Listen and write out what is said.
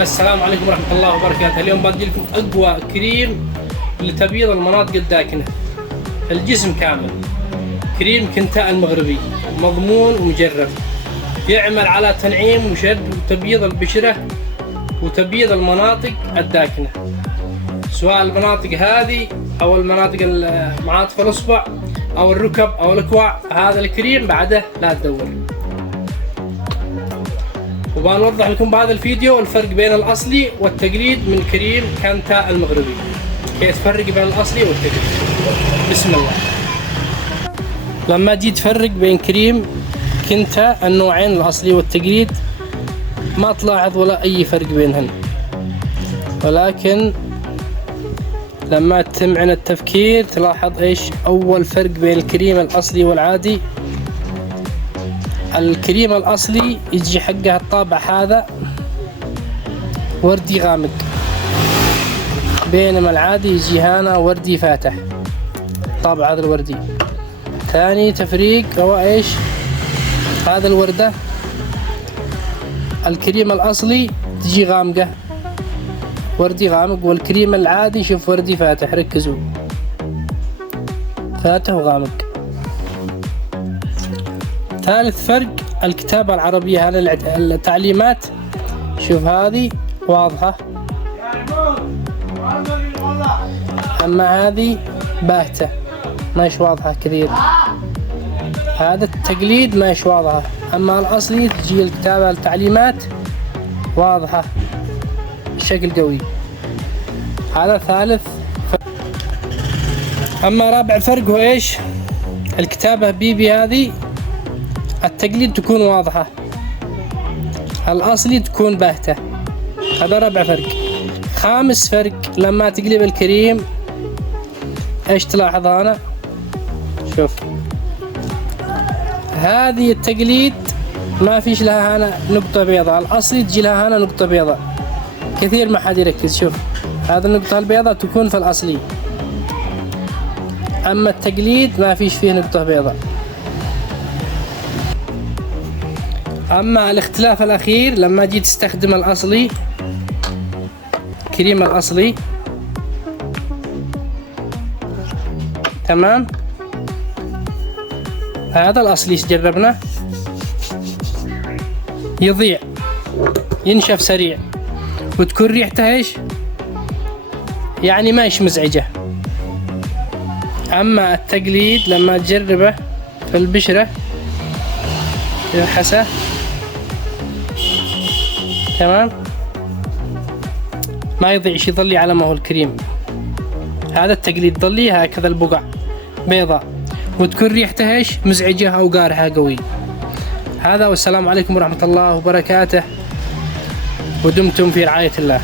السلام عليكم ورحمة الله وبركاته. اليوم بدي لكم أقوى كريم لتبييض المناطق الداكنة الجسم كامل. كريم كنتا المغربي مضمون ومجرب، يعمل على تنعيم وشد وتبييض البشرة وتبييض المناطق الداكنة، سواء المناطق هذه أو المناطق معاطف الأصبع أو الركب أو الأكواع. هذا الكريم بعده لا تدور. وبنوضح لكم بهذا الفيديو الفرق بين الأصلي والتقليد من كريم كنتا المغربي، كيف تفرق بين الأصلي والتقليد. بسم الله. لما جيت تفرق بين كريم كنتا النوعين الأصلي والتقليد ما تلاحظ ولا أي فرق بينهن، ولكن لما تمعن التفكير تلاحظ إيش أول فرق بين الكريم الأصلي والعادي. الكريم الأصلي يجي حقه الطابع هذا وردي غامق، بينما العادي يجي هنا وردي فاتح، الطابع هذا الوردي. ثاني تفريق هو إيش؟ هذا الوردة الكريم الأصلي تجي غامقة وردي غامق، والكريم العادي شوف وردي فاتح، ركزوا فاتح وغامق. ثالث فرق الكتابة العربية، هذه التعليمات شوف هذه واضحة، أما هذه باهتة ماش واضحة كثير. هذا التقليد ماش واضحة، أما الأصلي تجي الكتابة التعليمات واضحة بشكل قوي. هذا ثالث فرق. أما رابع فرق هو إيش؟ الكتابة بيبي هذه التقليد تكون واضحة، الأصلي تكون باهتة. هذا رابع فرق. خامس فرق لما تقلب الكريم ايش تلاحظ هنا؟ شوف هذه التقليد ما فيش لها هنا نقطة بيضاء، الأصلي تجي لها هنا نقطة بيضاء، كثير ما حد يركز. شوف هذا النقطة البيضاء تكون في الأصلي، أما التقليد ما فيش فيه نقطة بيضاء. أما الاختلاف الأخير لما جيت تستخدم الأصلي، كريم الأصلي تمام، هذا الأصلي جربنا يضيع ينشف سريع وتكون ريحته ايش يعني ماش مزعجة. أما التقليد لما تجربه في البشرة ينحسه تمام ما يضيعش، يظلي على ما هو الكريم. هذا التقليد ظلي هكذا البقع بيضاء وتكون ريحته ايش مزعجة أو قارحة قوي. هذا والسلام عليكم ورحمة الله وبركاته، ودمتم في رعاية الله.